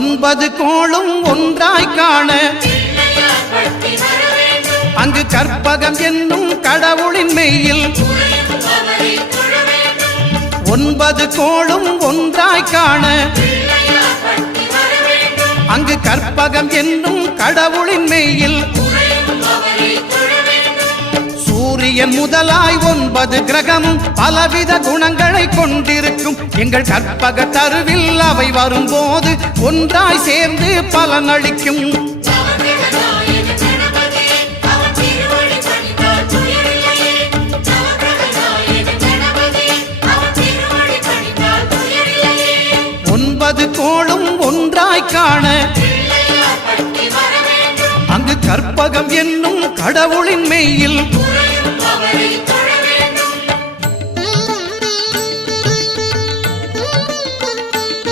ஒன்பது கோளும் ஒன்றாய் காண அங்கு கற்பகம் என்னும் கடவுளின் மெய்யில் ஒன்பது கோளும் ஒன்றாய் காண அங்கு கற்பகம் என்னும் கடவுளின் மெய்யில் சூரியன் முதலாய் ஒன்பது கிரகமும் பலவித குணங்களை கொண்டிருக்கும் எங்கள் கற்பக தருவில் அவை வரும்போது ஒன்றாய் சேர்ந்து பலனளிக்கும். ஒன்பது கோளும் ஒன்றாய் காண அங்கு கற்பகம் என்னும் கடவுளின் மெய்யில்